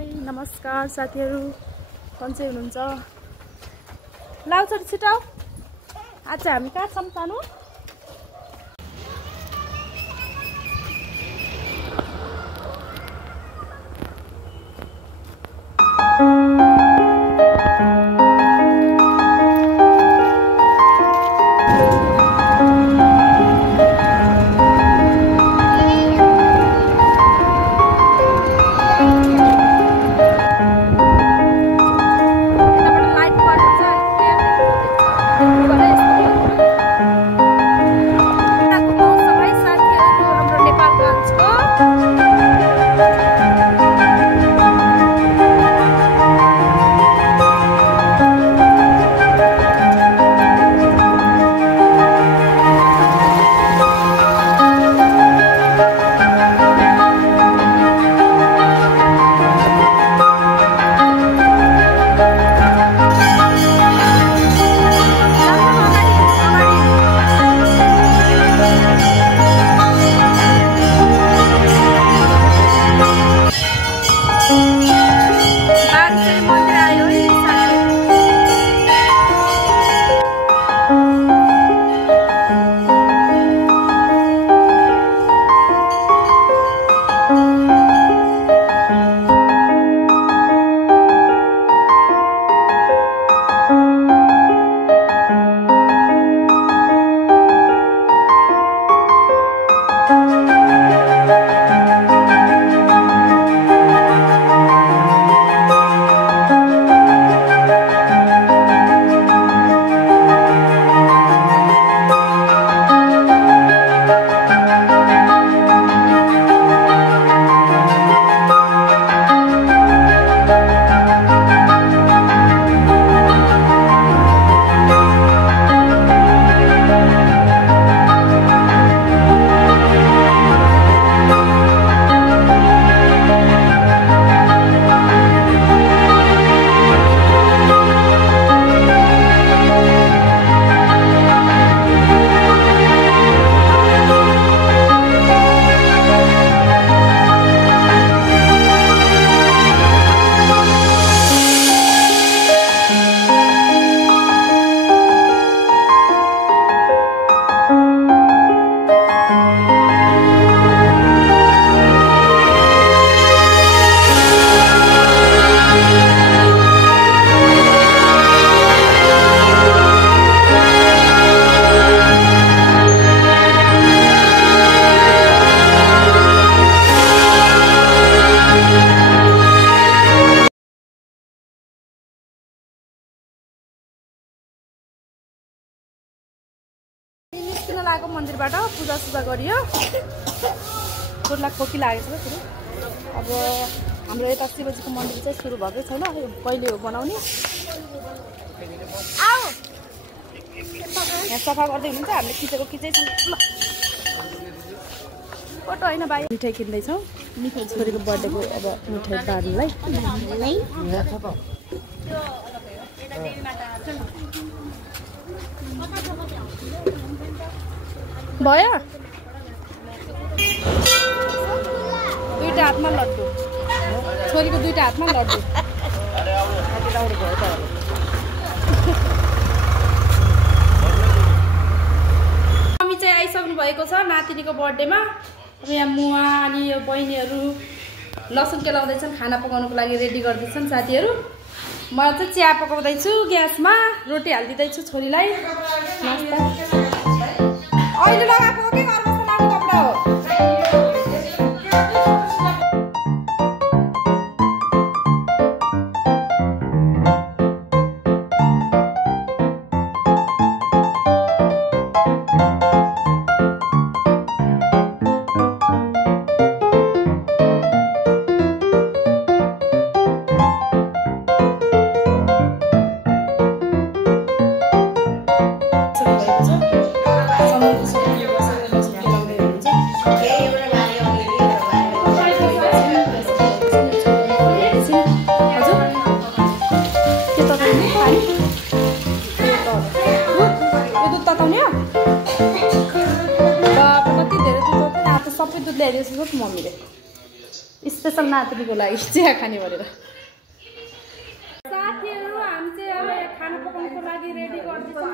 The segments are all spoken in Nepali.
हाई नमस्कार साथीहरु कन्चे हुनुहुन्छ लाउ छोरी छिटो आज हामी कहाँ छौं तानु लागो मन्दिरबाट पूजा गरियो छोरीलाई खोकी लागेको छ फेरि अब हाम्रो यता शिवजीको मन्दिर चाहिँ सुरु भएकै छैन कहिले हो बनाउने आऊ यहाँ सफा गर्दै हुनुहुन्छ हामीले खिचै छौँ फोटो होइन भाइ मिठाई किन्दैछौँ मिठाई छोरीको बर्थडेको अब मिठाई बार्नुलाई भयो दुईटा हातमा लड्डु छोरीको दुईटा हातमा लड्डु मम्मी चाहिँ आइसक्नु भएको छ नातिनीको बर्थडेमा अब यहाँ मुवा अनि यो बहिनीहरू लसुन केलाउँदैछन् खाना पकाउनुको लागि रेडी गर्दैछन् साथीहरू म चाहिँ चिया पकाउँदैछु ग्यासमा रोटी हालिदिँदैछु छोरीलाई नास्ता अहिले लगाएको हो कि घरमा सानो कपडा हो सबै दुध ल्याइदिएछ मम्मीले स्पेशल नातिनीको लागि चिया खाने भनेर साथीहरु हामी चाहिँ अब खाना पकाउनको लागि रेडी गर्दैछौँ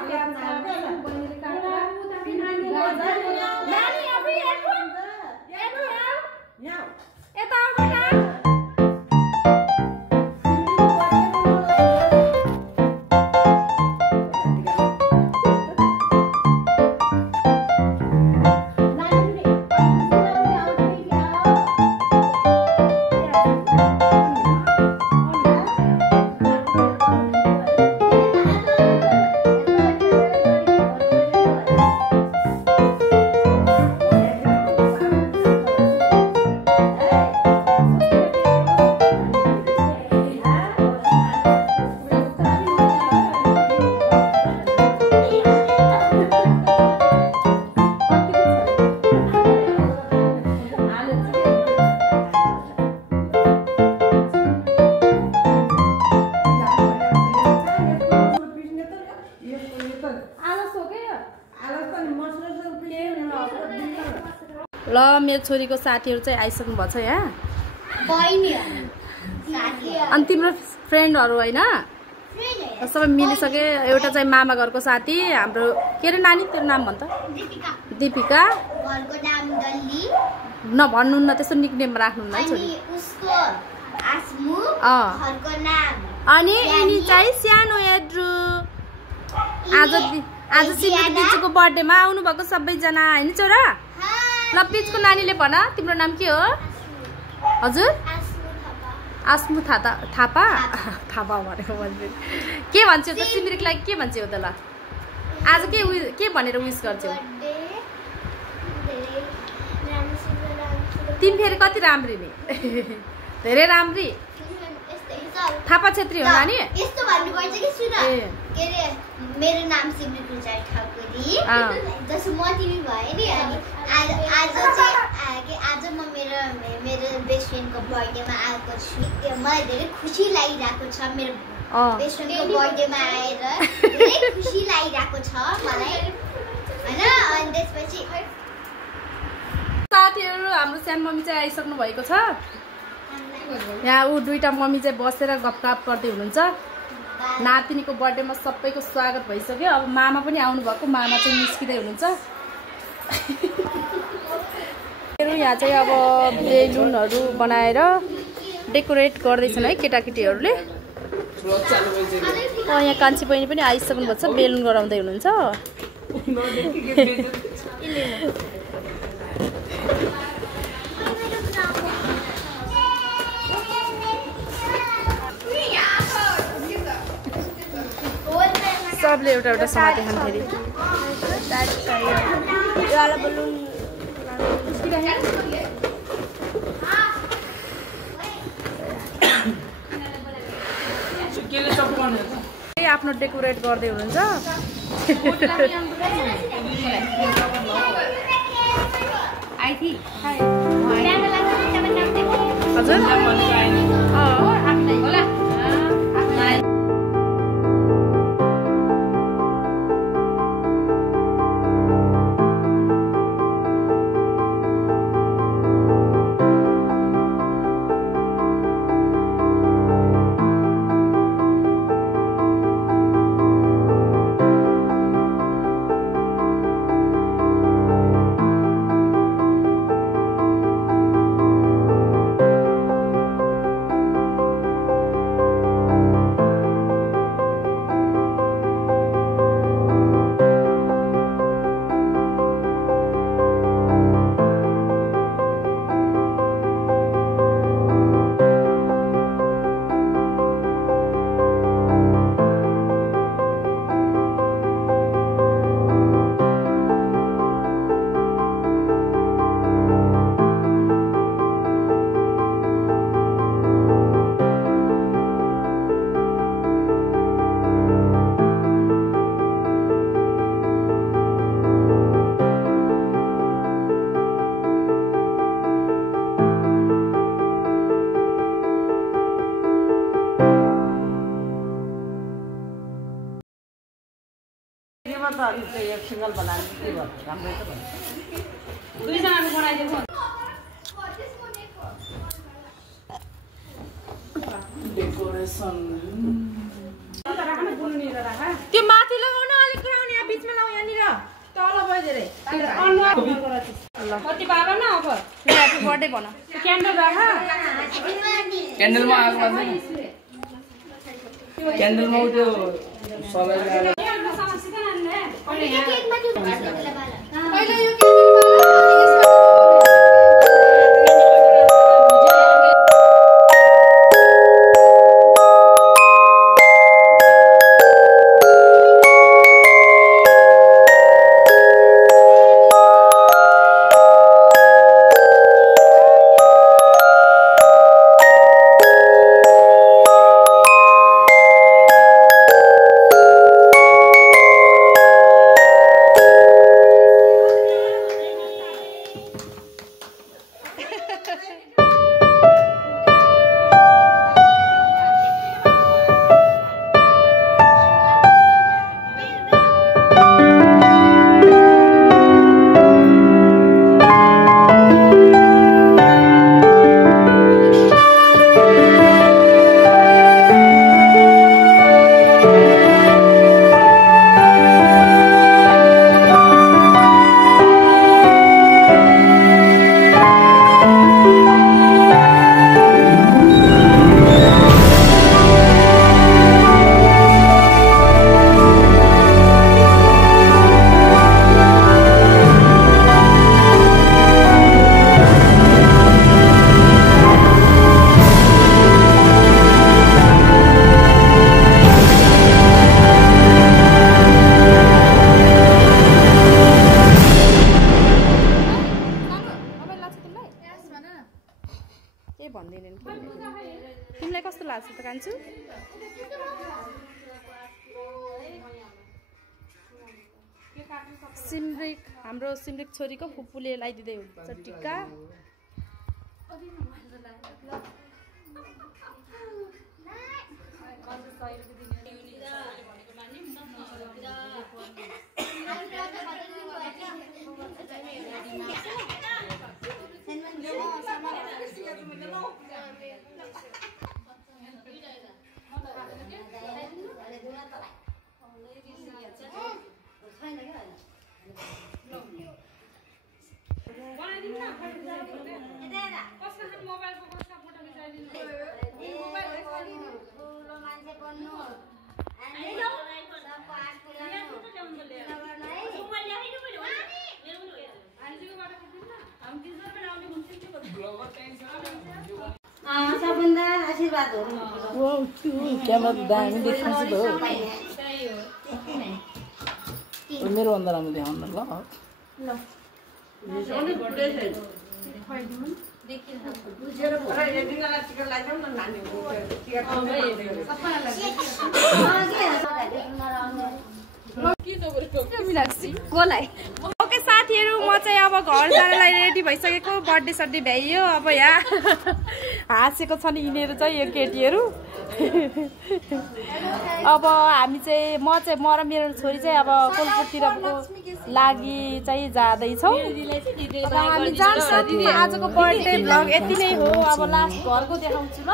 ल मेरो छोरीको साथीहरु चाहिँ आइसक्नु भएको छ यहाँ अनि तिम्रो फ्रेन्डहरु हैन सबै मिलिसके एउटा चाहिँ मामा घरको साथी हाम्रो के रे नानी तेरो नाम भन्छ दीपिका घरको नाम दल्ली नभन्नु न त्यस्तो निकनेम राख्नु न छोरी उसको आस्मु घरको नाम अनि यिनी चाहिँ सानो एड्रु आज सिमरन दिदीको बर्थडेमा आउनु भएको सबैजना हैन छोरा ल पिचको नानीले भन तिम्रो नाम के हो हजुर आस्मु थापा भनेको मैले के भन्छौ त सिमरनको लागि के भन्छौ त ल आज के भनेर विश गर्छौ तिमी फेरि कति राम्री नि धेरै राम्री थापा छेत्री हो नानी यस्तो भन्नु पर्छ कि सुन के रे मेरो नाम सिमरन प्रसाद ठाकुरी जसो म तिमी भए नि अनि आज म मेरो बेस्ट फ्रेन्डको बर्थडेमा आएको छु मलाई धेरै खुसी लागिरहेको छ मेरो बेस्ट फ्रेन्डको बर्थडेमा आएर धेरै खुसी लागिरहेको छ मलाई हैन अनि त्यसपछि साथीहरु हाम्रो सानो मम्मी चाहिँ आइसक्नु भएको छ यहाँ ऊ दुईटा मम्मी चाहिँ बसेर गफगाफ गर्दै हुनुहुन्छ नातिनीको बर्थडेमा सबैको स्वागत भइसक्यो अब मामा पनि आउनु भएको मामा चाहिँ निस्किँदै हुनुहुन्छ यहाँ चाहिँ अब बेलुनहरू बनाएर डेकोरेट गर्दैछन् है केटाकेटीहरूले यहाँ कान्छी बहिनी पनि आइसक्नु भएको छ बेलुन गराउँदै हुनुहुन्छ सबले एउटा एउटा समाते खान फेरि आफ्नो डेकोरेट गर्दै हुनुहुन्छ हजुर एक सिंगल बनाने के बाद राम्रो त भन्छ दुई जनाले बनाइदिएको डेकोरेसन त्यो माथि लगाउन अलिक गराउन यहाँ बीचमा लाउ यहाँनिर तल भयो धेरै कति बाबा न अब ह्यापी बर्थडे भन क्यान्डल राख क्यान्डलमा आगो बाल्दैन क्यान्डलमा त्यो सबैले तिमीलाई कस्तो लाग्छ त कान्छु सिमरिक हाम्रो सिमरिक छोरीको फुपूले लगाइदिँदै हुन्छ टिका सबभन्दा आशीर्वाद हो मेरो भन्दा राम्रो देखाउन ल ओके साथीहरू म चाहिँ अब घर जानलाई रेडी भइसकेको बर्थडे सड्डे भ्याइयो अब यहाँ हाँसेको छन् यिनीहरू चाहिँ यो केटीहरू अब हामी चाहिँ म र मेरो छोरी चाहिँ अब कोलपुरतिरको लागि चाहिँ जाँदैछौँ अब हामी जान्छौँ आजको बर्थडे भ्लग यति नै हो अब लास्ट घरको देखाउँछु ल